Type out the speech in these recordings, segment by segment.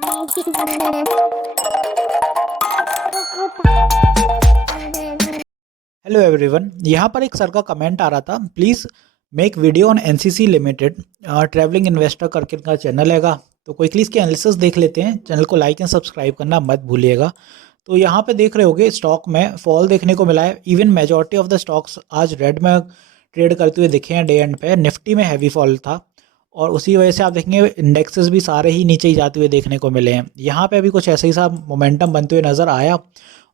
Hello everyone, यहाँ पर एक सर का कमेंट आ रहा था, please make video on NCC limited. Travelling investor करके इनका चैनल हैगा, तो क्विकली इसके एनालिसिस देख लेते हैं। चैनल को लाइक एंड सब्सक्राइब करना मत भूलिएगा। तो यहाँ पे देख रहे होगे स्टॉक में फॉल देखने को मिला है। Even majority of the stocks आज रेड में ट्रेड करते हुए दिखे हैं। डे एंड पे निफ्टी में हैवी फॉल था और उसी वजह से आप देखेंगे इंडेक्सेस भी सारे ही नीचे ही जाते हुए देखने को मिले हैं। यहाँ पे अभी कुछ ऐसे ही सा मोमेंटम बनते हुए नज़र आया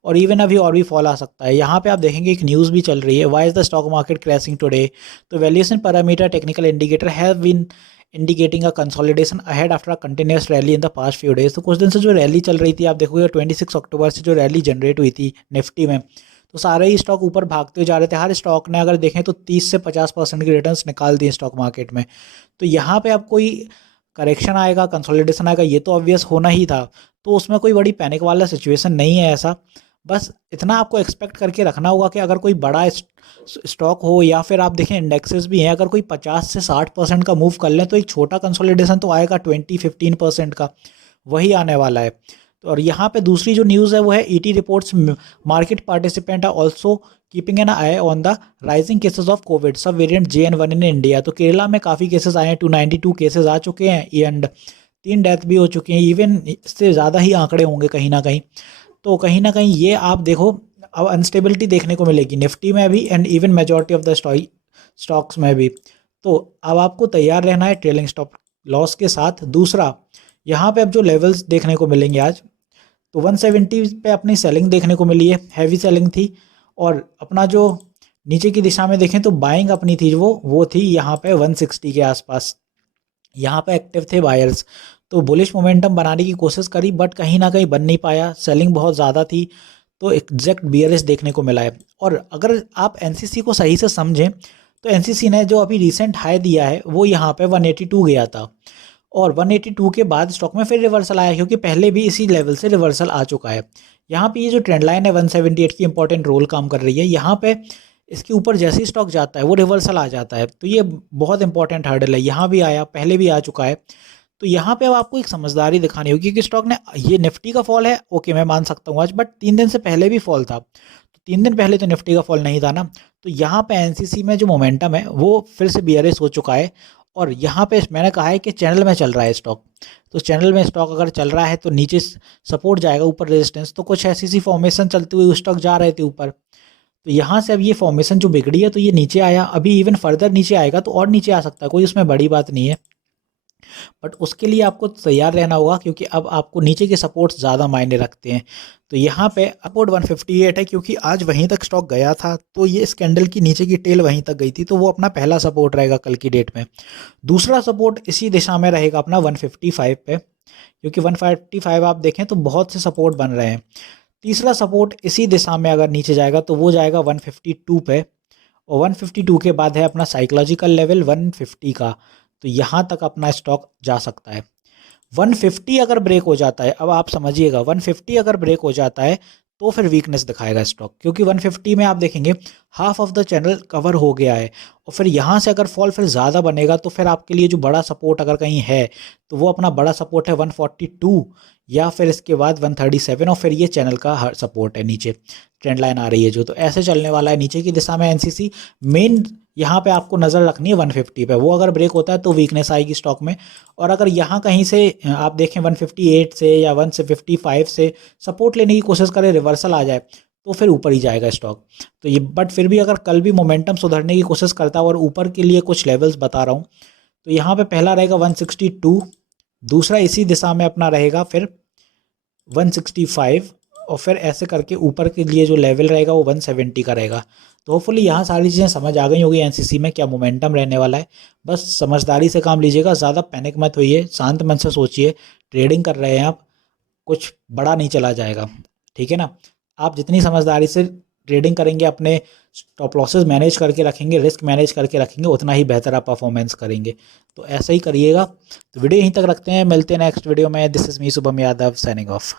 और इवन अभी और भी फॉल आ सकता है। यहाँ पे आप देखेंगे एक न्यूज़ भी चल रही है, why is the stock market crashing today. तो valuation parameter technical indicator have been indicating a consolidation ahead after a continuous rally in the past few days. तो कुछ दिन से जो रैली चल रही थी, आप देखोगे 26 अक्टूबर से जो रैली जनरेट हुई थी निफ्टी में, तो सारे ही स्टॉक ऊपर भागते हुए जा रहे थे। हर स्टॉक ने अगर देखें तो 30 से 50% के रिटर्न्स निकाल दिए स्टॉक मार्केट में। तो यहाँ पे अब कोई करेक्शन आएगा, कंसोलिडेशन आएगा, ये तो ऑब्वियस होना ही था। तो उसमें कोई बड़ी पैनिक वाला सिचुएशन नहीं है। ऐसा बस इतना आपको एक्सपेक्ट करके रखना होगा कि अगर कोई बड़ा स्टॉक हो या फिर आप देखें इंडेक्सेस भी हैं, अगर कोई 50 से 60% का मूव कर लें तो एक छोटा कंसोलिडेशन तो आएगा 20-15% का, वही आने वाला है। तो और यहाँ पे दूसरी जो न्यूज़ है वो है ET reports market participant are also keeping an eye on the rising cases of covid sub variant JN1 in India. तो केरला में काफ़ी केसेस आए हैं, 292 केसेस आ चुके हैं एंड 3 डेथ भी हो चुकी हैं। इवन इससे ज़्यादा ही आंकड़े होंगे कहीं ना कहीं ये आप देखो अब अनस्टेबिलिटी देखने को मिलेगी निफ्टी में भी and even majority of the stocks में भी। तो अब आपको तैयार रहना है ट्रेलिंग स्टॉप लॉस के साथ। दूसरा, यहाँ पे अब जो लेवल्स देखने को मिलेंगे आज, तो 170 पे अपनी सेलिंग देखने को मिली है, हैवी सेलिंग थी। और अपना जो नीचे की दिशा में देखें तो बाइंग अपनी थी वो थी यहाँ पे 160 के आसपास। यहाँ पे एक्टिव थे बायर्स, तो बुलिश मोमेंटम बनाने की कोशिश करी बट कहीं ना कहीं बन नहीं पाया, सेलिंग बहुत ज़्यादा थी, तो एग्जैक्ट बियरिश देखने को मिला है। और अगर आप एनसीसी को सही से समझें तो एनसीसी ने जो अभी रिसेंट हाई दिया है वो यहाँ पे 182 गया था और 182 के बाद स्टॉक में फिर रिवर्सल आया, क्योंकि पहले भी इसी लेवल से रिवर्सल आ चुका है। यहाँ पे ये जो ट्रेंड लाइन है 178 की इंपॉर्टेंट रोल काम कर रही है। यहाँ पे इसके ऊपर जैसे ही स्टॉक जाता है वो रिवर्सल आ जाता है, तो ये बहुत इंपॉर्टेंट हर्डल है। यहाँ भी आया, पहले भी आ चुका है। तो यहाँ पे अब आपको एक समझदारी दिखानी होगी कि स्टॉक ने, ये निफ्टी का फॉल है, ओके मैं मान सकता हूँ आज, बट 3 दिन से पहले भी फॉल था। तो 3 दिन पहले तो निफ्टी का फॉल नहीं था ना। तो यहाँ पे एनसीसी में जो मोमेंटम है वो फिर से बियरिश हो चुका है और यहाँ पे मैंने कहा है कि चैनल में चल रहा है स्टॉक। तो चैनल में स्टॉक अगर चल रहा है तो नीचे सपोर्ट जाएगा, ऊपर रेजिस्टेंस। तो कुछ ऐसी फॉर्मेशन चलते हुए स्टॉक जा रहे थे ऊपर, तो यहाँ से अब ये फॉर्मेशन जो बिगड़ी है तो ये नीचे आया, अभी इवन फर्दर नीचे आएगा तो और नीचे आ सकता है, कोई उसमें बड़ी बात नहीं है। बट उसके लिए आपको तैयार रहना होगा क्योंकि अब आपको नीचे के सपोर्ट्स ज़्यादा मायने रखते हैं। तो यहाँ पे सपोर्ट 158 है, क्योंकि आज वहीं तक स्टॉक गया था, तो ये इस कैंडल की नीचे की टेल वहीं तक गई थी, तो वो अपना पहला सपोर्ट रहेगा कल की डेट में। दूसरा सपोर्ट इसी दिशा में रहेगा अपना 155 पे, क्योंकि 155 आप देखें तो बहुत से सपोर्ट बन रहे हैं। तीसरा सपोर्ट इसी दिशा में अगर नीचे जाएगा तो वो जाएगा 152 पे, और 152 के बाद है अपना साइकोलॉजिकल लेवल 150 का। तो यहाँ तक अपना स्टॉक जा सकता है। 150 अगर ब्रेक हो जाता है, अब आप समझिएगा, 150 अगर ब्रेक हो जाता है तो फिर वीकनेस दिखाएगा स्टॉक, क्योंकि 150 में आप देखेंगे half of the channel cover हो गया है। और फिर यहाँ से अगर फॉल फिर ज़्यादा बनेगा तो फिर आपके लिए जो बड़ा सपोर्ट अगर कहीं है तो वो अपना बड़ा सपोर्ट है 142 या फिर इसके बाद 137, और फिर ये चैनल का हर सपोर्ट है नीचे ट्रेंड लाइन आ रही है जो, तो ऐसे चलने वाला है नीचे की दिशा में एनसीसी। मेन यहाँ पे आपको नज़र रखनी है 150 पे, वो अगर ब्रेक होता है तो वीकनेस आएगी स्टॉक में। और अगर यहाँ कहीं से आप देखें 158 से या 155 से सपोर्ट लेने की कोशिश करें, रिवर्सल आ जाए तो फिर ऊपर ही जाएगा स्टॉक। तो ये, बट फिर भी अगर कल भी मोमेंटम सुधरने की कोशिश करता है और ऊपर के लिए कुछ लेवल्स बता रहा हूँ, तो यहाँ पे पहला रहेगा 162, दूसरा इसी दिशा में अपना रहेगा फिर 165, और फिर ऐसे करके ऊपर के लिए जो लेवल रहेगा वो 170 का रहेगा। तो होपफुली यहाँ सारी चीज़ें समझ आ गई होगी एनसीसी में क्या मोमेंटम रहने वाला है। बस समझदारी से काम लीजिएगा, ज़्यादा पैनिक मत होइए, शांत मन से सोचिए। ट्रेडिंग कर रहे हैं आप, कुछ बड़ा नहीं चला जाएगा, ठीक है ना। आप जितनी समझदारी से ट्रेडिंग करेंगे, अपने स्टॉप लॉसेस मैनेज करके रखेंगे, रिस्क मैनेज करके रखेंगे, उतना ही बेहतर आप परफॉर्मेंस करेंगे। तो ऐसा ही करिएगा। तो वीडियो यहीं तक रखते हैं, मिलते हैं नेक्स्ट वीडियो में। This is me Shubham Yadav signing off.